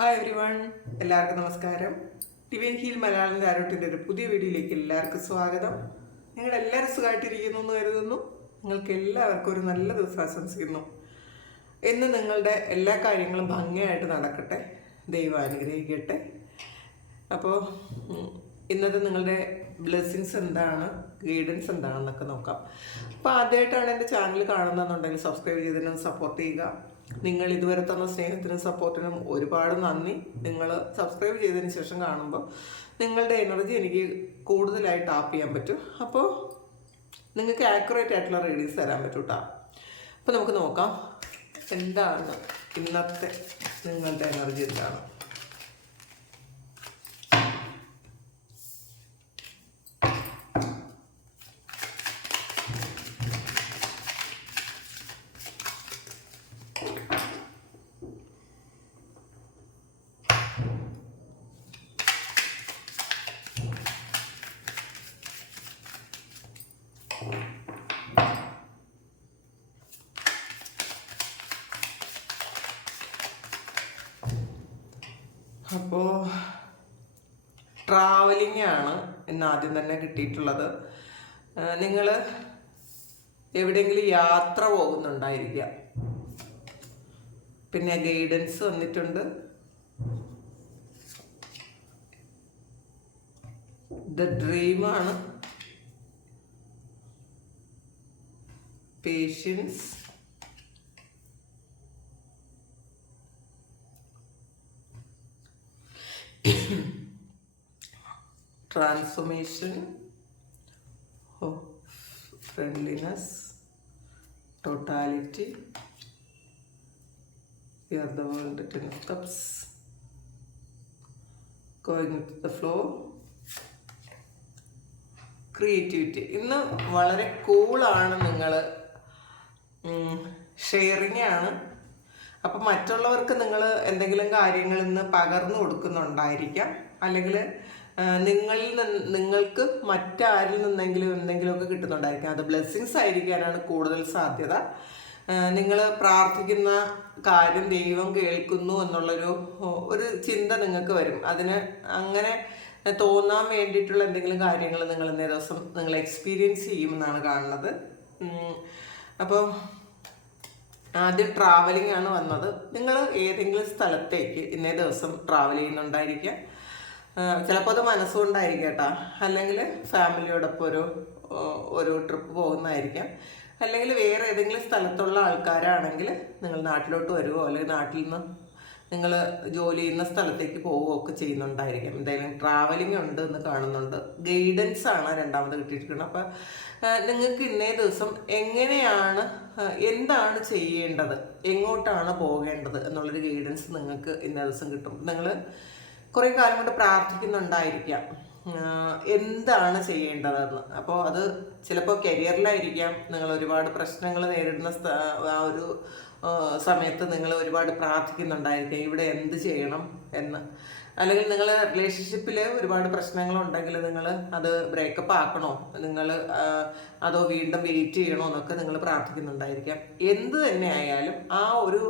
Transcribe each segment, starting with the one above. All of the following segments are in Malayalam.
ഹായ് എവരി വൺ, എല്ലാവർക്കും നമസ്കാരം. ഡിവൈൻ ഹീൽ മലയാളം ടാരോട്ടിൻ്റെ ഒരു പുതിയ വീഡിയോയിലേക്ക് എല്ലാവർക്കും സ്വാഗതം. നിങ്ങളെല്ലാവരും സുഖമായിട്ടിരിക്കുന്നു എന്ന് കരുതുന്നു. നിങ്ങൾക്ക് എല്ലാവർക്കും ഒരു നല്ല ദിവസം ആശംസിക്കുന്നു. ഇന്ന് നിങ്ങളുടെ എല്ലാ കാര്യങ്ങളും ഭംഗിയായിട്ട് നടക്കട്ടെ, ദൈവം അനുഗ്രഹിക്കട്ടെ. അപ്പോൾ ഇന്നത്തെ നിങ്ങളുടെ ബ്ലെസ്സിങ്സ് എന്താണ്, ഗൈഡൻസ് എന്താണെന്നൊക്കെ നോക്കാം. അപ്പോൾ ആദ്യമായിട്ടാണ് എൻ്റെ ചാനൽ കാണുന്നതെന്നുണ്ടെങ്കിൽ സബ്സ്ക്രൈബ് ചെയ്തതിനും സപ്പോർട്ട് ചെയ്യുക. നിങ്ങൾ ഇതുവരെ തന്ന സ്നേഹത്തിനും സപ്പോർട്ടിനും ഒരുപാട് നന്ദി. നിങ്ങൾ സബ്സ്ക്രൈബ് ചെയ്തതിന് ശേഷം കാണുമ്പോൾ നിങ്ങളുടെ എനർജി എനിക്ക് കൂടുതലായി ടാപ്പ് ചെയ്യാൻ പറ്റും. അപ്പോൾ നിങ്ങൾക്ക് ആക്യുറേറ്റ് ആയിട്ടുള്ള റീഡിങ്സ് തരാൻ പറ്റും കേട്ടോ. അപ്പോൾ നമുക്ക് നോക്കാം എന്താണ് ഇന്നത്തെ നിങ്ങളുടെ എനർജി എന്താണ്. അപ്പോൾ ട്രാവലിംഗ് ആണ് ഇന്ന് ആദ്യം തന്നെ കിട്ടിയിട്ടുള്ളത്. നിങ്ങൾ എവിടെയെങ്കിലും യാത്ര പോകുന്നുണ്ടായിരിക്കാം. പിന്നെ ഗൈഡൻസ് വന്നിട്ടുണ്ട്. ദ ഡ്രീമാണ്, patience, transformation, friendliness, totality, we are the world, Ten of Cups, going with the flow, creativity. ഇന്ന് വളരെ കൂളാണ്, നിങ്ങൾ ഷെയറിങ് ആണ്. അപ്പം മറ്റുള്ളവർക്ക് നിങ്ങൾ എന്തെങ്കിലും കാര്യങ്ങൾ ഇന്ന് പകർന്നു കൊടുക്കുന്നുണ്ടായിരിക്കാം, അല്ലെങ്കിൽ നിങ്ങൾക്ക് മറ്റാരിൽ നിന്നെങ്കിലും എന്തെങ്കിലുമൊക്കെ കിട്ടുന്നുണ്ടായിരിക്കാം. അത് ബ്ലെസ്സിങ്സ് ആയിരിക്കാനാണ് കൂടുതൽ സാധ്യത. നിങ്ങൾ പ്രാർത്ഥിക്കുന്ന കാര്യം ദൈവം കേൾക്കുന്നു എന്നുള്ളൊരു ചിന്ത നിങ്ങൾക്ക് വരും. അതിന് അങ്ങനെ തോന്നാൻ വേണ്ടിയിട്ടുള്ള എന്തെങ്കിലും കാര്യങ്ങൾ നിങ്ങൾ ഇന്നേ ദിവസം നിങ്ങൾ എക്സ്പീരിയൻസ് ചെയ്യുമെന്നാണ് കാണുന്നത്. അപ്പോൾ ആദ്യം ട്രാവലിംഗ് ആണ് വന്നത്. നിങ്ങൾ ഏതെങ്കിലും സ്ഥലത്തേക്ക് ഇന്നേ ദിവസം ട്രാവൽ ചെയ്യുന്നുണ്ടായിരിക്കാം. ചിലപ്പോൾ അത് മനസ്സുകൊണ്ടായിരിക്കും കേട്ടോ, അല്ലെങ്കിൽ ഫാമിലിയോടൊപ്പം ഒരു ട്രിപ്പ് പോകുന്നതായിരിക്കാം, അല്ലെങ്കിൽ വേറെ ഏതെങ്കിലും സ്ഥലത്തുള്ള ആൾക്കാരാണെങ്കിൽ നിങ്ങൾ നാട്ടിലോട്ട് വരുമോ അല്ലെങ്കിൽ നാട്ടിൽ നിന്ന് നിങ്ങൾ ജോലി ചെയ്യുന്ന സ്ഥലത്തേക്ക് പോവുകയോ ഒക്കെ ചെയ്യുന്നുണ്ടായിരിക്കും. എന്തായാലും ട്രാവലിംഗ് ഉണ്ട് എന്ന് കാണുന്നുണ്ട്. ഗൈഡൻസ് ആണ് രണ്ടാമത് കിട്ടിയിരിക്കുന്നത്. അപ്പം നിങ്ങൾക്ക് ഇന്നേ ദിവസം എങ്ങനെയാണ്, എന്താണ് ചെയ്യേണ്ടത്, എങ്ങോട്ടാണ് പോകേണ്ടത് എന്നുള്ളൊരു ഗൈഡൻസ് നിങ്ങൾക്ക് ഇന്നേ ദിവസം കിട്ടും. നിങ്ങൾ കുറേ കാലം കൊണ്ട് പ്രാർത്ഥിക്കുന്നുണ്ടായിരിക്കാം എന്താണ് ചെയ്യേണ്ടതെന്ന്. അപ്പോൾ അത് ചിലപ്പോൾ കരിയറിലായിരിക്കാം. നിങ്ങൾ ഒരുപാട് പ്രശ്നങ്ങൾ നേരിടുന്ന ആ ഒരു സമയത്ത് നിങ്ങൾ ഒരുപാട് പ്രാർത്ഥിക്കുന്നുണ്ടായിരിക്കാം ഇവിടെ എന്ത് ചെയ്യണം എന്ന്. അല്ലെങ്കിൽ നിങ്ങൾ റിലേഷൻഷിപ്പിൽ ഒരുപാട് പ്രശ്നങ്ങളുണ്ടെങ്കിൽ നിങ്ങൾ അത് ബ്രേക്കപ്പ് ആക്കണോ, നിങ്ങൾ അതോ വീണ്ടും വെയിറ്റ് ചെയ്യണോ എന്നൊക്കെ നിങ്ങൾ പ്രാർത്ഥിക്കുന്നുണ്ടായിരിക്കാം. എന്ത് തന്നെ ആയാലും ആ ഒരു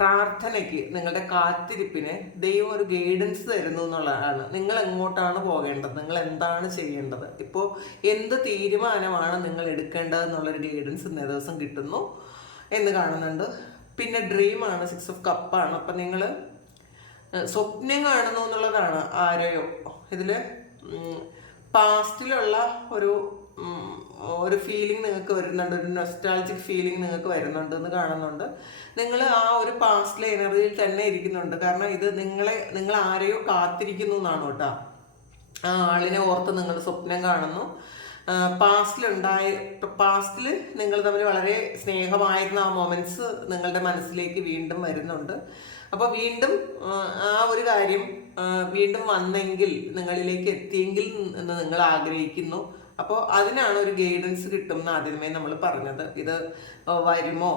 പ്രാർത്ഥനയ്ക്ക്, നിങ്ങളുടെ കാത്തിരിപ്പിന് ദൈവം ഒരു ഗൈഡൻസ് തരുന്നു എന്നുള്ളതാണ്. നിങ്ങൾ എങ്ങോട്ടാണ് പോകേണ്ടത്, നിങ്ങൾ എന്താണ് ചെയ്യേണ്ടത്, ഇപ്പോൾ എന്ത് തീരുമാനമാണ് നിങ്ങൾ എടുക്കേണ്ടത് എന്നുള്ളൊരു ഗൈഡൻസ് ഇന്നേ ദിവസം കിട്ടുന്നു എന്ന് കാണുന്നുണ്ട്. പിന്നെ ഡ്രീമാണ്, 6 ഓഫ് കപ്പാണ്. അപ്പം നിങ്ങൾ സ്വപ്നം കാണുന്നു എന്നുള്ളതാണ്. ആരെയോ ഇതിൽ പാസ്റ്റിലുള്ള ഒരു ഫീലിംഗ് നിങ്ങൾക്ക് വരുന്നുണ്ട്, ഒരു നൊസ്റ്റാൾജിക് ഫീലിംഗ് നിങ്ങൾക്ക് വരുന്നുണ്ട് എന്ന് കാണുന്നുണ്ട്. നിങ്ങൾ ആ ഒരു പാസ്റ്റിലെ എനർജിയിൽ തന്നെ ഇരിക്കുന്നുണ്ട്. കാരണം ഇത് നിങ്ങൾ ആരെയോ കാത്തിരിക്കുന്നു എന്നാണ് കേട്ടോ. ആ ആളിനെ ഓർത്ത് നിങ്ങൾ സ്വപ്നം കാണുന്നു. പാസ്റ്റിൽ നിങ്ങൾ തമ്മിൽ വളരെ സ്നേഹമായിരുന്ന ആ മൊമെന്റ്സ് നിങ്ങളുടെ മനസ്സിലേക്ക് വീണ്ടും വരുന്നുണ്ട്. അപ്പോൾ വീണ്ടും ആ ഒരു കാര്യം വീണ്ടും വന്നെങ്കിൽ, നിങ്ങളിലേക്ക് എത്തിയെങ്കിൽ എന്ന് നിങ്ങൾ ആഗ്രഹിക്കുന്നു. അപ്പോൾ അതിനാണ് ഒരു ഗൈഡൻസ് കിട്ടും എന്ന് ആദ്യമേ നമ്മൾ പറഞ്ഞത്. ഇത് വരുമോ,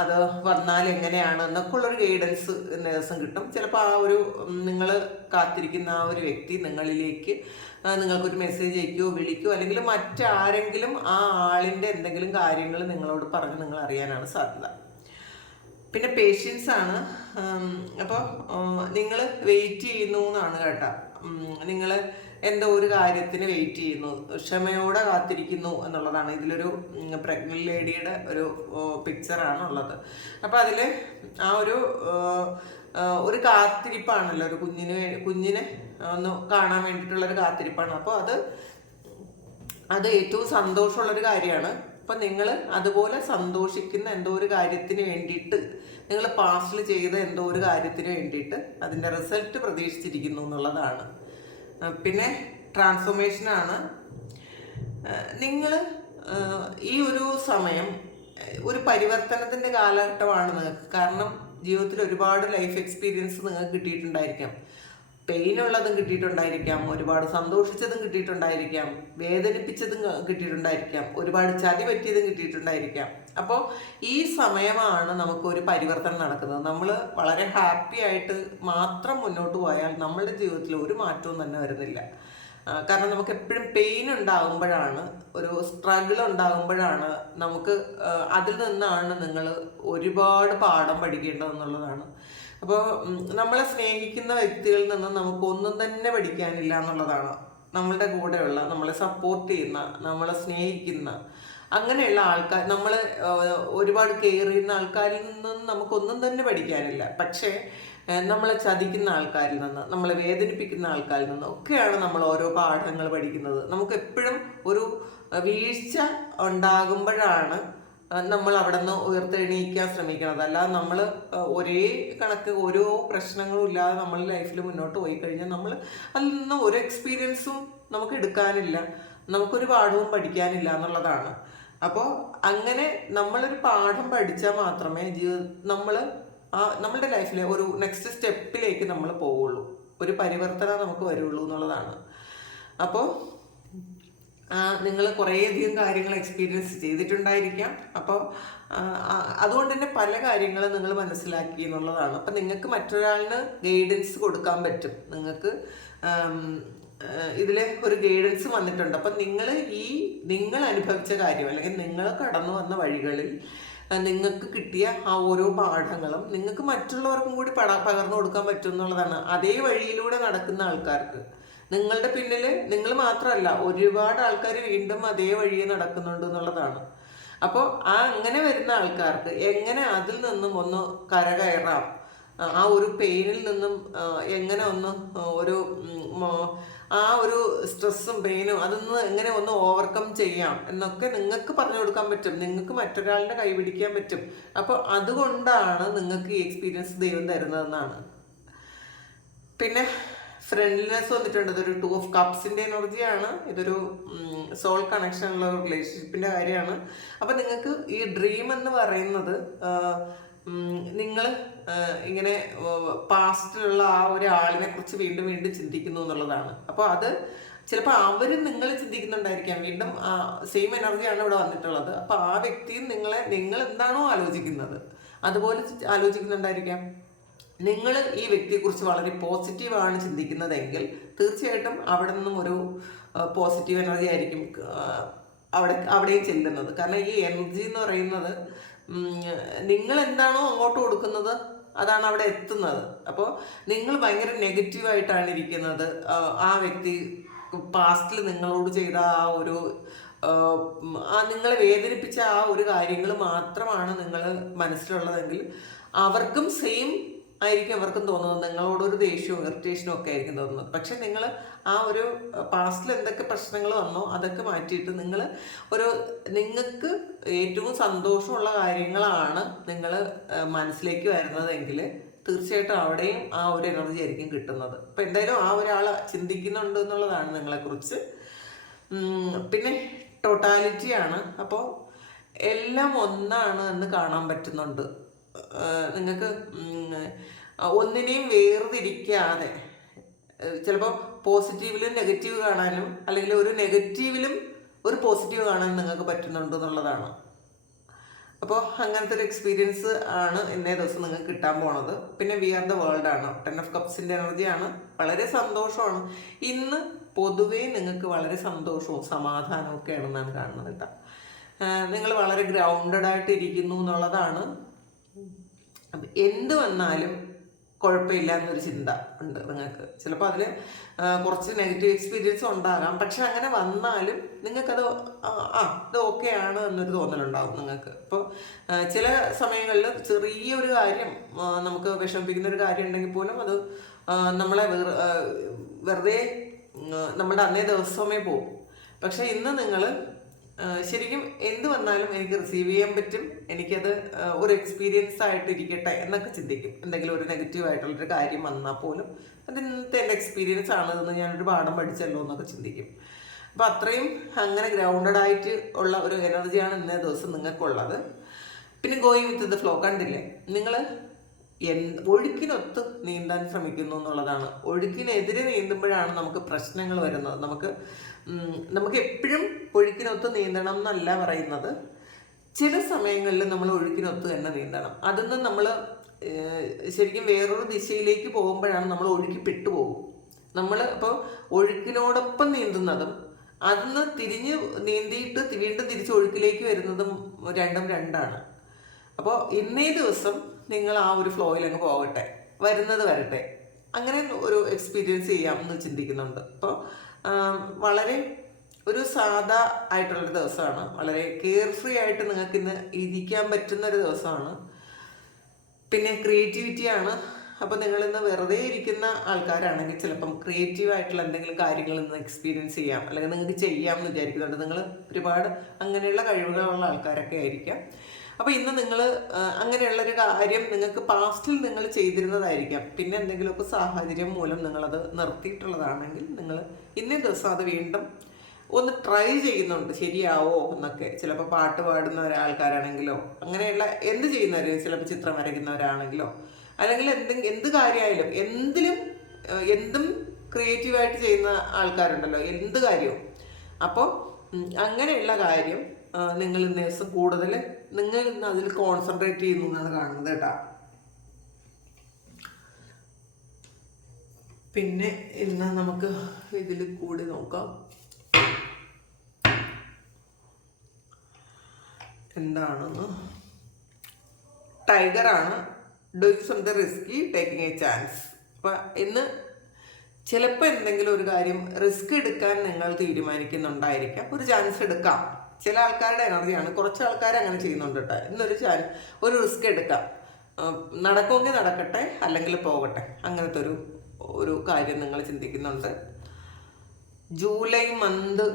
അത് വന്നാൽ എങ്ങനെയാണ് എന്നൊക്കെ ഉള്ളൊരു ഗൈഡൻസ് ദിവസം കിട്ടും. ചിലപ്പോൾ ആ ഒരു നിങ്ങൾ കാത്തിരിക്കുന്ന ആ ഒരു വ്യക്തി നിങ്ങളിലേക്ക് നിങ്ങൾക്കൊരു മെസ്സേജ് അയക്കുകയോ വിളിക്കുകയോ അല്ലെങ്കിൽ മറ്റാരെങ്കിലും ആ ആളിൻ്റെ എന്തെങ്കിലും കാര്യങ്ങൾ നിങ്ങളോട് പറഞ്ഞ് നിങ്ങൾ അറിയാനാണ് സാധ്യത. പിന്നെ പേഷ്യൻസ് ആണ്. അപ്പോൾ നിങ്ങൾ വെയിറ്റ് ചെയ്യുന്നു എന്നാണ് കേട്ടോ. നിങ്ങൾ എന്തോ ഒരു കാര്യത്തിന് വെയിറ്റ് ചെയ്യുന്നു, ക്ഷമയോടെ കാത്തിരിക്കുന്നു എന്നുള്ളതാണ്. ഇതിലൊരു പ്രഗ്നന്റ് ലേഡിയുടെ ഒരു പിക്ചറാണ് ഉള്ളത്. അപ്പം അതിൽ ആ ഒരു കാത്തിരിപ്പാണല്ലോ, ഒരു കുഞ്ഞിനെ ഒന്ന് കാണാൻ വേണ്ടിയിട്ടുള്ളൊരു കാത്തിരിപ്പാണ്. അപ്പോൾ അത് ഏറ്റവും സന്തോഷമുള്ളൊരു കാര്യമാണ്. അപ്പം നിങ്ങൾ അതുപോലെ സന്തോഷിക്കുന്ന എന്തോ ഒരു കാര്യത്തിന് വേണ്ടിയിട്ട്, നിങ്ങൾ പാസ്റ്റിൽ ചെയ്ത എന്തോ ഒരു കാര്യത്തിന് വേണ്ടിയിട്ട് അതിൻ്റെ റിസൾട്ട് പ്രതീക്ഷിച്ചിരിക്കുന്നു എന്നുള്ളതാണ്. പിന്നെ ട്രാൻസ്ഫോർമേഷനാണ്. നിങ്ങൾ ഈ ഒരു സമയം ഒരു പരിവർത്തനത്തിൻ്റെ കാലഘട്ടമാണ് നിങ്ങൾക്ക്. കാരണം ജീവിതത്തിൽ ഒരുപാട് ലൈഫ് എക്സ്പീരിയൻസ് നിങ്ങൾക്ക് കിട്ടിയിട്ടുണ്ടായിരിക്കാം. പെയിനുള്ളതും കിട്ടിയിട്ടുണ്ടായിരിക്കാം, ഒരുപാട് സന്തോഷിച്ചതും കിട്ടിയിട്ടുണ്ടായിരിക്കാം, വേദനിപ്പിച്ചതും കിട്ടിയിട്ടുണ്ടായിരിക്കാം, ഒരുപാട് ചതി പറ്റിയതും കിട്ടിയിട്ടുണ്ടായിരിക്കാം. അപ്പോൾ ഈ സമയമാണ് നമുക്കൊരു പരിവർത്തനം നടക്കുന്നത്. നമ്മൾ വളരെ ഹാപ്പി ആയിട്ട് മാത്രം മുന്നോട്ട് പോയാൽ നമ്മളുടെ ജീവിതത്തിൽ ഒരു മാറ്റവും തന്നെ വരുന്നില്ല. കാരണം നമുക്ക് എപ്പോഴും പെയിൻ ഉണ്ടാകുമ്പോഴാണ്, ഒരു സ്ട്രഗിൾ ഉണ്ടാകുമ്പോഴാണ് നമുക്ക് അതിൽ നിന്നാണ് നിങ്ങൾ ഒരുപാട് പാഠം പഠിക്കേണ്ടതെന്നുള്ളതാണ്. അപ്പോൾ നമ്മളെ സ്നേഹിക്കുന്ന വ്യക്തികളിൽ നിന്ന് നമുക്ക് ഒന്നും തന്നെ പഠിക്കാനില്ല എന്നുള്ളതാണ്. നമ്മളുടെ കൂടെയുള്ള, നമ്മളെ സപ്പോർട്ട് ചെയ്യുന്ന, നമ്മളെ സ്നേഹിക്കുന്ന അങ്ങനെയുള്ള ആൾക്കാർ, നമ്മൾ ഒരുപാട് കെയർ ചെയ്യുന്ന ആൾക്കാരിൽ നിന്നും നമുക്കൊന്നും തന്നെ പഠിക്കാനില്ല. പക്ഷേ നമ്മളെ ചതിക്കുന്ന ആൾക്കാരിൽ നിന്ന്, നമ്മളെ വേദനിപ്പിക്കുന്ന ആൾക്കാരിൽ നിന്ന് ഒക്കെയാണ് നമ്മൾ ഓരോ പാഠങ്ങൾ പഠിക്കുന്നത്. നമുക്ക് എപ്പോഴും ഒരു വീഴ്ച ഉണ്ടാകുമ്പോഴാണ് നമ്മൾ അവിടെ നിന്ന് ഉയർത്തെണീക്കാൻ ശ്രമിക്കുന്നത്. അല്ലാതെ നമ്മൾ ഒരേ കണക്ക് ഓരോ പ്രശ്നങ്ങളും ഇല്ലാതെ നമ്മൾ ലൈഫിൽ മുന്നോട്ട് പോയി കഴിഞ്ഞാൽ നമ്മൾ അതിൽ നിന്ന് ഒരു എക്സ്പീരിയൻസും നമുക്ക് എടുക്കാനില്ല, നമുക്കൊരു പാഠവും പഠിക്കാനില്ല എന്നുള്ളതാണ്. അപ്പോൾ അങ്ങനെ നമ്മളൊരു പാഠം പഠിച്ചാൽ മാത്രമേ നമ്മൾ നമ്മളുടെ ലൈഫിലെ ഒരു നെക്സ്റ്റ് സ്റ്റെപ്പിലേക്ക് നമ്മൾ പോവുള്ളൂ, ഒരു പരിവർത്തനം നമുക്ക് വരുള്ളൂ എന്നുള്ളതാണ്. അപ്പോൾ നിങ്ങൾ കുറേയധികം കാര്യങ്ങൾ എക്സ്പീരിയൻസ് ചെയ്തിട്ടുണ്ടായിരിക്കാം. അപ്പോൾ അതുകൊണ്ട് തന്നെ പല കാര്യങ്ങളും നിങ്ങൾ മനസ്സിലാക്കി എന്നുള്ളതാണ്. അപ്പം നിങ്ങൾക്ക് മറ്റൊരാളിന് ഗൈഡൻസ് കൊടുക്കാൻ പറ്റും. നിങ്ങൾക്ക് ഇതിൽ ഒരു ഗൈഡൻസ് വന്നിട്ടുണ്ട്. അപ്പം നിങ്ങൾ അനുഭവിച്ച കാര്യം അല്ലെങ്കിൽ നിങ്ങൾ കടന്നു വന്ന വഴികളിൽ നിങ്ങൾക്ക് കിട്ടിയ ആ ഓരോ പാഠങ്ങളും നിങ്ങൾക്ക് മറ്റുള്ളവർക്കും കൂടി പകർന്നു കൊടുക്കാൻ പറ്റും എന്നുള്ളതാണ്. അതേ വഴിയിലൂടെ നടക്കുന്ന ആൾക്കാർക്ക്, നിങ്ങളുടെ പിന്നിൽ നിങ്ങൾ മാത്രമല്ല, ഒരുപാട് ആൾക്കാർ വീണ്ടും അതേ വഴിയെ നടക്കുന്നുണ്ട് എന്നുള്ളതാണ്. അപ്പോൾ അങ്ങനെ വരുന്ന ആൾക്കാർക്ക് എങ്ങനെ അതിൽ നിന്നും ഒന്ന് കരകയറാം, ആ ഒരു പെയിനിൽ നിന്നും എങ്ങനെ ഒന്ന് ഒരു സ്ട്രെസ്സും പെയിനും അതൊന്ന് എങ്ങനെ ഒന്ന് ഓവർകം ചെയ്യാം എന്നൊക്കെ നിങ്ങൾക്ക് പറഞ്ഞു കൊടുക്കാൻ പറ്റും. നിങ്ങൾക്ക് മറ്റൊരാളുടെ കൈ പിടിക്കാൻ പറ്റും. അപ്പോൾ അതുകൊണ്ടാണ് നിങ്ങൾക്ക് ഈ എക്സ്പീരിയൻസ് ദൈവം തരുന്നതെന്നാണ്. പിന്നെ ഫ്രണ്ട്ലിനെസ് വന്നിട്ടുണ്ട്. ഇതൊരു 2 of Cupsന്റെ എനർജിയാണ്. ഇതൊരു സോൾ കണക്ഷനുള്ള റിലേഷൻഷിപ്പിന്റെ കാര്യമാണ്. അപ്പം നിങ്ങൾക്ക് ഈ ഡ്രീം എന്ന് പറയുന്നത് നിങ്ങൾ ഇങ്ങനെ പാസ്റ്റിലുള്ള ആ ഒരാളിനെ കുറിച്ച് വീണ്ടും വീണ്ടും ചിന്തിക്കുന്നു എന്നുള്ളതാണ്. അപ്പോൾ അത് ചിലപ്പോൾ അവരും നിങ്ങൾ ചിന്തിക്കുന്നുണ്ടായിരിക്കാം, വീണ്ടും സെയിം എനർജിയാണ് ഇവിടെ വന്നിട്ടുള്ളത്. അപ്പോൾ ആ വ്യക്തിയും നിങ്ങൾ എന്താണോ ആലോചിക്കുന്നത് അതുപോലെ ആലോചിക്കുന്നുണ്ടായിരിക്കാം. നിങ്ങൾ ഈ വ്യക്തിയെക്കുറിച്ച് വളരെ പോസിറ്റീവാണ് ചിന്തിക്കുന്നതെങ്കിൽ തീർച്ചയായിട്ടും അവിടെ നിന്നും ഒരു പോസിറ്റീവ് എനർജി ആയിരിക്കും അവിടെയും ചെല്ലുന്നത്. കാരണം ഈ എനർജി എന്ന് പറയുന്നത് നിങ്ങൾ എന്താണോ അങ്ങോട്ട് കൊടുക്കുന്നത് അതാണ് അവിടെ എത്തുന്നത്. അപ്പോൾ നിങ്ങൾ ഭയങ്കര നെഗറ്റീവായിട്ടാണ് ഇരിക്കുന്നത്, ആ വ്യക്തി പാസ്റ്റിൽ നിങ്ങളോട് ചെയ്ത നിങ്ങളെ വേദനിപ്പിച്ച ആ ഒരു കാര്യങ്ങൾ മാത്രമാണ് നിങ്ങൾ മനസ്സിലുള്ളതെങ്കിൽ അവർക്കും സെയിം ആയിരിക്കും അവർക്കും തോന്നുന്നത്. നിങ്ങളോടൊരു ദേഷ്യവും ഇറിറ്റേഷനും ഒക്കെ ആയിരിക്കും തോന്നുന്നത്. പക്ഷെ നിങ്ങൾ ആ ഒരു പാസ്റ്റിൽ എന്തൊക്കെ പ്രശ്നങ്ങൾ വന്നോ അതൊക്കെ മാറ്റിയിട്ട് നിങ്ങൾക്ക് ഏറ്റവും സന്തോഷമുള്ള കാര്യങ്ങളാണ് നിങ്ങൾ മനസ്സിലേക്ക് വരുന്നതെങ്കിൽ തീർച്ചയായിട്ടും അവിടെയും ആ ഒരു എനർജി ആയിരിക്കും കിട്ടുന്നത്. അപ്പം എന്തായാലും ആ ഒരാൾ ചിന്തിക്കുന്നുണ്ട് എന്നുള്ളതാണ് നിങ്ങളെക്കുറിച്ച്. പിന്നെ ടോട്ടാലിറ്റിയാണ്. അപ്പോൾ എല്ലാം ഒന്നാണ് എന്ന് കാണാൻ പറ്റുന്നുണ്ട് നിങ്ങൾക്ക്. ഒന്നിനെയും വേർതിരിക്കാതെ ചിലപ്പോൾ പോസിറ്റീവിലും നെഗറ്റീവ് കാണാനും അല്ലെങ്കിൽ ഒരു നെഗറ്റീവിലും ഒരു പോസിറ്റീവ് കാണാനും നിങ്ങൾക്ക് പറ്റുന്നുണ്ട് എന്നുള്ളതാണ്. അപ്പോൾ അങ്ങനത്തെ ഒരു എക്സ്പീരിയൻസ് ആണ് ഇന്നേ ദിവസം നിങ്ങൾക്ക് കിട്ടാൻ പോണത്. പിന്നെ വി ആർ ദ വേൾഡ് ആണ്, 10 of Cupsന്റെ എനർജിയാണ്. വളരെ സന്തോഷമാണ് ഇന്ന്. പൊതുവേ നിങ്ങൾക്ക് വളരെ സന്തോഷവും സമാധാനവും ഒക്കെ ആണെന്നാണ് കാണുന്നത് കേട്ടോ. നിങ്ങൾ വളരെ ഗ്രൗണ്ടഡ് ആയിട്ട് ഇരിക്കുന്നു എന്നുള്ളതാണ്. എന്ത് വന്നാലും കുഴപ്പമില്ല എന്നൊരു ചിന്ത ഉണ്ട് നിങ്ങൾക്ക്. ചിലപ്പോൾ അതിൽ കുറച്ച് നെഗറ്റീവ് എക്സ്പീരിയൻസ് ഉണ്ടാകാം. പക്ഷെ അങ്ങനെ വന്നാലും നിങ്ങൾക്കത് ഇത് ഓക്കെ ആണ് എന്നൊരു തോന്നലുണ്ടാവും നിങ്ങൾക്ക്. അപ്പോൾ ചില സമയങ്ങളിൽ ചെറിയൊരു കാര്യം നമുക്ക് വിഷമിപ്പിക്കുന്ന ഒരു കാര്യം ഉണ്ടെങ്കിൽ പോലും അത് നമ്മളെ വെറുതെ നമ്മുടെ അന്നേ ദിവസമേ പോകും. പക്ഷെ ഇന്ന് നിങ്ങൾ ശരിക്കും എന്ത് വന്നാലും എനിക്ക് റിസീവ് ചെയ്യാൻ പറ്റും, എനിക്കത് ഒരു എക്സ്പീരിയൻസ് ആയിട്ട് ഇരിക്കട്ടെ എന്നൊക്കെ ചിന്തിക്കും. എന്തെങ്കിലും ഒരു നെഗറ്റീവ് ആയിട്ടുള്ളൊരു കാര്യം വന്നാൽ പോലും അത് ഇന്നത്തെ എൻ്റെ എക്സ്പീരിയൻസ് ആണെന്ന് ഞാനൊരു പാഠം പഠിച്ചല്ലോ എന്നൊക്കെ ചിന്തിക്കും. അപ്പോൾ അത്രയും അങ്ങനെ ഗ്രൗണ്ടഡ് ആയിട്ട് ഉള്ള ഒരു എനർജിയാണ് ഇന്നേ ദിവസം നിങ്ങൾക്കുള്ളത്. പിന്നെ ഗോയിങ് വിത്ത് ദ ഫ്ലോ, കണ്ടില്ലേ, നിങ്ങൾ ഒഴുക്കിനൊത്ത് നീന്താൻ ശ്രമിക്കുന്നു എന്നുള്ളതാണ്. ഒഴുക്കിനെതിരെ നീന്തുമ്പോഴാണ് നമുക്ക് പ്രശ്നങ്ങൾ വരുന്നത്. നമുക്ക് എപ്പോഴും ഒഴുക്കിനൊത്ത് നീന്തണം എന്നല്ല പറയുന്നത്. ചില സമയങ്ങളിൽ നമ്മൾ ഒഴുക്കിനൊത്ത് തന്നെ നീന്തണം. അതിന്ന് നമ്മൾ ശരിക്കും വേറൊരു ദിശയിലേക്ക് പോകുമ്പോഴാണ് നമ്മൾ ഒഴുക്കി പെട്ടുപോകും. നമ്മൾ അപ്പോൾ ഒഴുക്കിനോടൊപ്പം നീന്തുന്നതും അതിന്ന് തിരിഞ്ഞ് നീന്തിയിട്ട് വീണ്ടും തിരിച്ച് ഒഴുക്കിലേക്ക് വരുന്നതും രണ്ടും രണ്ടാണ്. അപ്പോൾ ഇന്നേ ദിവസം നിങ്ങൾ ആ ഒരു ഫ്ലോയിൽ അങ്ങ് പോകട്ടെ, വരുന്നത് വരട്ടെ, അങ്ങനെ ഒരു എക്സ്പീരിയൻസ് ചെയ്യാമെന്ന് ചിന്തിക്കുന്നുണ്ട്. അപ്പോൾ വളരെ ഒരു സാധാ ആയിട്ടുള്ളൊരു ദിവസമാണ്. വളരെ കെയർഫ്രീ ആയിട്ട് നിങ്ങൾക്ക് ഇന്ന് ഇരിക്കാൻ പറ്റുന്ന ഒരു ദിവസമാണ്. പിന്നെ ക്രിയേറ്റിവിറ്റിയാണ്. അപ്പോൾ നിങ്ങളിന്ന് വെറുതെ ഇരിക്കുന്ന ആൾക്കാരാണെങ്കിൽ ചിലപ്പം ക്രിയേറ്റീവ് ആയിട്ടുള്ള എന്തെങ്കിലും കാര്യങ്ങൾ ഇന്ന് എക്സ്പീരിയൻസ് ചെയ്യാം, അല്ലെങ്കിൽ നിങ്ങൾക്ക് ചെയ്യാമെന്ന് വിചാരിക്കുന്നുണ്ട്. നിങ്ങൾ ഒരുപാട് അങ്ങനെയുള്ള കഴിവുകളുള്ള ആൾക്കാരൊക്കെ ആയിരിക്കാം. അപ്പോൾ ഇന്ന് നിങ്ങൾ അങ്ങനെയുള്ളൊരു കാര്യം നിങ്ങൾക്ക് പാസ്റ്റിൽ നിങ്ങൾ ചെയ്തിരുന്നതായിരിക്കാം. പിന്നെ എന്തെങ്കിലുമൊക്കെ സാഹചര്യം മൂലം നിങ്ങളത് നിർത്തിയിട്ടുള്ളതാണെങ്കിൽ നിങ്ങൾ ഇന്നേ ദിവസം അത് വീണ്ടും ഒന്ന് ട്രൈ ചെയ്യുന്നുണ്ട്, ശരിയാവോ എന്നൊക്കെ. ചിലപ്പോൾ പാട്ട് പാടുന്ന ഒരാൾക്കാരാണെങ്കിലോ, അങ്ങനെയുള്ള എന്ത് ചെയ്യുന്നവർ, ചിലപ്പോൾ ചിത്രം വരയ്ക്കുന്നവരാണെങ്കിലോ, അല്ലെങ്കിൽ എന്ത് കാര്യമായാലും എന്തും ക്രിയേറ്റീവായിട്ട് ചെയ്യുന്ന ആൾക്കാരുണ്ടല്ലോ, എന്ത് കാര്യവും. അപ്പോൾ അങ്ങനെയുള്ള കാര്യം നിങ്ങൾ ഇന്ന ദിവസം കൂടുതൽ നിങ്ങൾ ഇന്ന് അതിൽ കോൺസെൻട്രേറ്റ് ചെയ്യുന്നു എന്നാണ് കാണുന്നത് കേട്ടോ. പിന്നെ ഇന്ന് നമുക്ക് ഇതിൽ കൂടി നോക്കാം എന്താണെന്ന്. ടൈഗറാണ്. Doing something risky, taking a chance. അപ്പം ഇന്ന് ചിലപ്പോൾ എന്തെങ്കിലും ഒരു കാര്യം റിസ്ക് എടുക്കാൻ നിങ്ങൾ തീരുമാനിക്കുന്നുണ്ടായിരിക്കാം. ഒരു ചാൻസ് എടുക്കാം. ചില ആൾക്കാരുടെ എനർജിയാണ്. കുറച്ച് ആൾക്കാർ അങ്ങനെ ചെയ്യുന്നുണ്ട് കേട്ടോ. ഇന്നൊരു ഒരു റിസ്ക് എടുക്കാം, നടക്കുമെങ്കിൽ നടക്കട്ടെ, അല്ലെങ്കിൽ പോകട്ടെ, അങ്ങനത്തെ ഒരു കാര്യം നിങ്ങൾ ചിന്തിക്കുന്നുണ്ട്. ജൂലൈ മന്ത്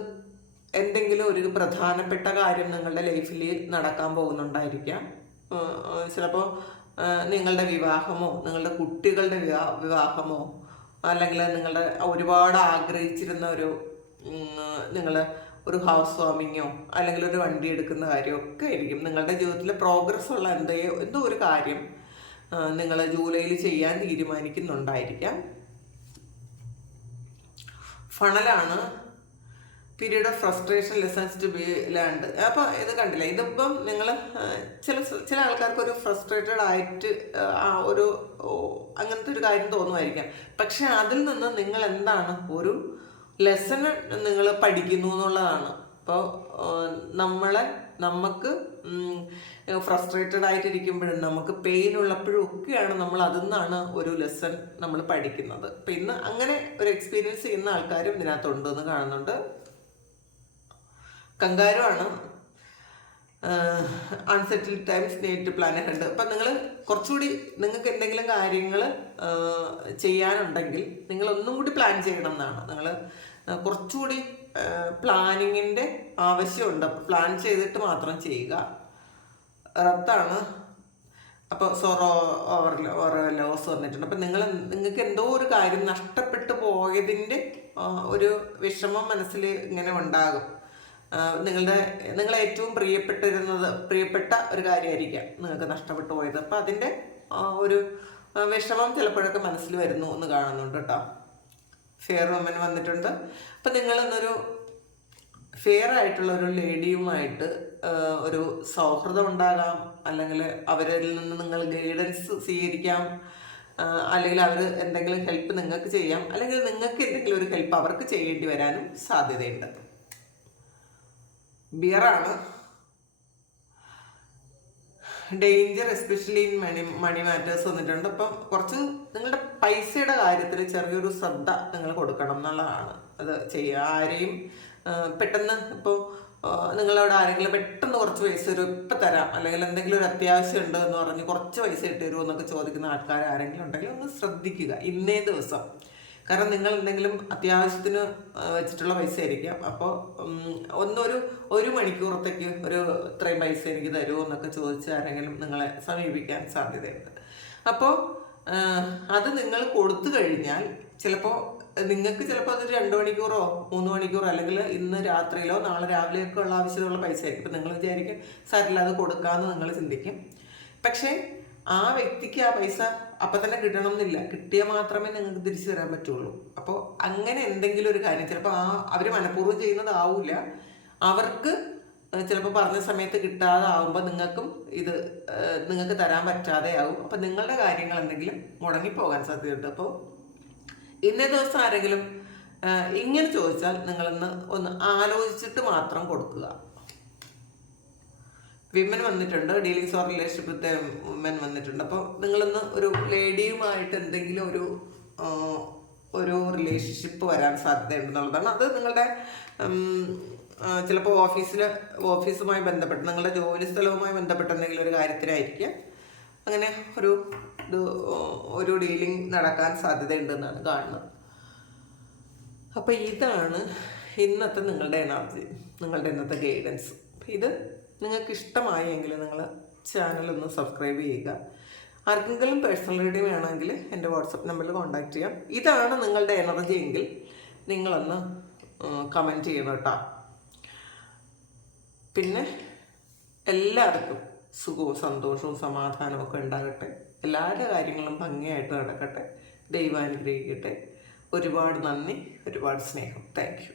എന്തെങ്കിലും ഒരു പ്രധാനപ്പെട്ട കാര്യം നിങ്ങളുടെ ലൈഫിൽ നടക്കാൻ പോകുന്നുണ്ടായിരിക്കാം. ചിലപ്പോൾ നിങ്ങളുടെ വിവാഹമോ, നിങ്ങളുടെ കുട്ടികളുടെ വിവാഹമോ, അല്ലെങ്കിൽ നിങ്ങളുടെ ഒരുപാട് ആഗ്രഹിച്ചിരുന്ന നിങ്ങൾ ഒരു ഹൗസ് വാമിങ്ങോ, അല്ലെങ്കിൽ ഒരു വണ്ടി എടുക്കുന്ന കാര്യമൊക്കെ ആയിരിക്കും. നിങ്ങളുടെ ജീവിതത്തിൽ പ്രോഗ്രസ് ഉള്ള എന്തോ ഒരു കാര്യം നിങ്ങൾ ജൂലൈയിൽ ചെയ്യാൻ തീരുമാനിക്കുന്നുണ്ടായിരിക്കാം. ഫണലാണ്. Period of frustration, lessons to be learned. അപ്പോൾ ഇത് കണ്ടില്ല, ഇതിപ്പം നിങ്ങൾ ചില ആൾക്കാർക്ക് ഒരു ഫ്രസ്ട്രേറ്റഡ് ആയിട്ട് അങ്ങനത്തെ ഒരു കാര്യം തോന്നുമായിരിക്കാം. പക്ഷെ അതിൽ നിന്ന് നിങ്ങൾ എന്താണ് ഒരു ലെസൺ നിങ്ങൾ പഠിക്കുന്നു എന്നുള്ളതാണ്. അപ്പോൾ നമുക്ക് ഫ്രസ്ട്രേറ്റഡ് ആയിട്ടിരിക്കുമ്പോഴും നമുക്ക് പെയിൻ ഉള്ളപ്പോഴും ഒക്കെയാണ് നമ്മൾ അതിൽ നിന്നാണ് ഒരു ലെസൺ നമ്മൾ പഠിക്കുന്നത്. അപ്പം ഇന്ന് അങ്ങനെ ഒരു എക്സ്പീരിയൻസ് ചെയ്യുന്ന ആൾക്കാരും ഇതിനകത്തുണ്ട് എന്ന് കാണുന്നുണ്ട്. കങ്കാരുമാണ്. Unsettled times need to plan ahead. അപ്പം നിങ്ങൾ കുറച്ചുകൂടി നിങ്ങൾക്ക് എന്തെങ്കിലും കാര്യങ്ങൾ ചെയ്യാനുണ്ടെങ്കിൽ നിങ്ങൾ ഒന്നും കൂടി പ്ലാൻ ചെയ്യണം എന്നാണ്. നിങ്ങൾ കുറച്ചുകൂടി പ്ലാനിങ്ങിൻ്റെ ആവശ്യമുണ്ട്. അപ്പോൾ പ്ലാൻ ചെയ്തിട്ട് മാത്രം ചെയ്യുക. റത്താണ്. അപ്പോൾ സൊറോ ഓവർ ലോസ് വന്നിട്ടുണ്ട്. അപ്പം നിങ്ങൾക്ക് എന്തോ ഒരു കാര്യം നഷ്ടപ്പെട്ടു പോയതിൻ്റെ ഒരു വിഷമം മനസ്സിൽ ഇങ്ങനെ ഉണ്ടാകും. നിങ്ങളെ ഏറ്റവും പ്രിയപ്പെട്ട ഒരു കാര്യമായിരിക്കാം നിങ്ങൾക്ക് നഷ്ടപ്പെട്ടു പോയത്. അപ്പം അതിൻ്റെ ഒരു വിഷമം ചിലപ്പോഴൊക്കെ മനസ്സിൽ വരുന്നു എന്ന് കാണുന്നുണ്ട് കേട്ടോ. ഫെയർ വുമൻ വന്നിട്ടുണ്ട്. അപ്പം നിങ്ങളിന്നൊരു ഫെയർ ആയിട്ടുള്ള ഒരു ലേഡിയുമായിട്ട് ഒരു സൗഹൃദം ഉണ്ടാകാം, അല്ലെങ്കിൽ അവരിൽ നിന്ന് നിങ്ങൾ ഗൈഡൻസ് സ്വീകരിക്കാം, അല്ലെങ്കിൽ അവർ എന്തെങ്കിലും ഹെൽപ്പ് നിങ്ങൾക്ക് ചെയ്യാം, അല്ലെങ്കിൽ നിങ്ങൾക്ക് എന്തെങ്കിലും ഒരു ഹെൽപ്പ് അവർക്ക് ചെയ്യേണ്ടി വരാനും സാധ്യതയുണ്ട്. ബിയറാണ്. Danger especially in money matters വന്നിട്ടുണ്ട്. അപ്പം കുറച്ച് നിങ്ങളുടെ പൈസയുടെ കാര്യത്തിൽ ചെറിയൊരു ശ്രദ്ധ നിങ്ങൾ കൊടുക്കണം എന്നുള്ളതാണ്. അത് ചെയ്യുക. ആരെയും പെട്ടെന്ന് ഇപ്പോൾ നിങ്ങളവിടെ ആരെങ്കിലും പെട്ടെന്ന് കുറച്ച് പൈസ തരും, ഇപ്പം തരാം, അല്ലെങ്കിൽ എന്തെങ്കിലും ഒരു അത്യാവശ്യം ഉണ്ട് എന്ന് പറഞ്ഞ് കുറച്ച് പൈസ ഇട്ട് തരുമോ എന്നൊക്കെ ചോദിക്കുന്ന ആൾക്കാർ ആരെങ്കിലും ഉണ്ടെങ്കിൽ ഒന്ന് ശ്രദ്ധിക്കുക ഇന്നേ ദിവസം. കാരണം നിങ്ങൾ എന്തെങ്കിലും അത്യാവശ്യത്തിന് വെച്ചിട്ടുള്ള പൈസ ആയിരിക്കാം. അപ്പോൾ ഒരു മണിക്കൂറത്തേക്ക് ഇത്രയും പൈസ എനിക്ക് തരുമോ എന്നൊക്കെ ചോദിച്ച് ആരെങ്കിലും നിങ്ങളെ സമീപിക്കാൻ സാധ്യതയുണ്ട്. അപ്പോൾ അത് നിങ്ങൾ കൊടുത്തു കഴിഞ്ഞാൽ ചിലപ്പോൾ നിങ്ങൾക്ക് അത് 2 മണിക്കൂറോ 3 മണിക്കൂറോ അല്ലെങ്കിൽ ഇന്ന് രാത്രിയിലോ നാളെ രാവിലെയൊക്കെ ഉള്ള ആവശ്യമുള്ള പൈസ ആയിരിക്കും. ഇപ്പം നിങ്ങൾ വിചാരിക്കും സാരില്ല അത് കൊടുക്കാമെന്ന് നിങ്ങൾ ചിന്തിക്കും. പക്ഷേ ആ വ്യക്തിക്ക് ആ പൈസ അപ്പം തന്നെ കിട്ടണം എന്നില്ല. കിട്ടിയാൽ മാത്രമേ നിങ്ങൾക്ക് തിരിച്ചു തരാൻ പറ്റുള്ളൂ. അപ്പോൾ അങ്ങനെ എന്തെങ്കിലും ഒരു കാര്യം ചിലപ്പോൾ അവർ മനഃപൂർവ്വം ചെയ്യുന്നതാവില്ല. അവർക്ക് ചിലപ്പോൾ പറഞ്ഞ സമയത്ത് കിട്ടാതെ ആവുമ്പോൾ നിങ്ങൾക്ക് തരാൻ പറ്റാതെ ആവും. അപ്പം നിങ്ങളുടെ കാര്യങ്ങൾ എന്തെങ്കിലും മുടങ്ങിപ്പോകാൻ സാധ്യതയുണ്ട്. അപ്പോൾ ഇന്നേ ദിവസം ആരെങ്കിലും ഇങ്ങനെ ചോദിച്ചാൽ ഒന്ന് ആലോചിച്ചിട്ട് മാത്രം കൊടുക്കുക. വിമൻ വന്നിട്ടുണ്ട്, dealings or relationship with women വന്നിട്ടുണ്ട്. അപ്പോൾ നിങ്ങളൊന്ന് ഒരു ലേഡിയുമായിട്ട് എന്തെങ്കിലും ഒരു റിലേഷൻഷിപ്പ് വരാൻ സാധ്യതയുണ്ടെന്നുള്ളതാണ്. അത് നിങ്ങളുടെ ചിലപ്പോൾ ഓഫീസുമായി ബന്ധപ്പെട്ട് നിങ്ങളുടെ ജോലി സ്ഥലവുമായി ബന്ധപ്പെട്ട എന്തെങ്കിലും ഒരു കാര്യത്തിനായിരിക്കും അങ്ങനെ ഒരു ഡീലിംഗ് നടക്കാൻ സാധ്യതയുണ്ടെന്നാണ് കാണുന്നത്. അപ്പോൾ ഇതാണ് ഇന്നത്തെ നിങ്ങളുടെ എനർജി, നിങ്ങളുടെ ഇന്നത്തെ ഗൈഡൻസ്. ഇത് നിങ്ങൾക്ക് ഇഷ്ടമായെങ്കിൽ നിങ്ങൾ ചാനലൊന്ന് സബ്സ്ക്രൈബ് ചെയ്യുക. ആർക്കെങ്കിലും പേഴ്സണൽ റീഡിംഗ് വേണമെങ്കിൽ എൻ്റെ വാട്സപ്പ് നമ്പറിൽ കോൺടാക്ട് ചെയ്യാം. ഇതാണ് നിങ്ങളുടെ എനർജി എങ്കിൽ നിങ്ങളൊന്ന് കമൻറ്റ് ചെയ്യണം കേട്ടോ. പിന്നെ എല്ലാവർക്കും സുഖവും സന്തോഷവും സമാധാനവും ഒക്കെ ഉണ്ടാകട്ടെ. എല്ലാവരുടെ കാര്യങ്ങളും ഭംഗിയായിട്ട് നടക്കട്ടെ. ദൈവം അനുഗ്രഹിക്കട്ടെ. ഒരുപാട് നന്ദി, ഒരുപാട് സ്നേഹം. Thank you.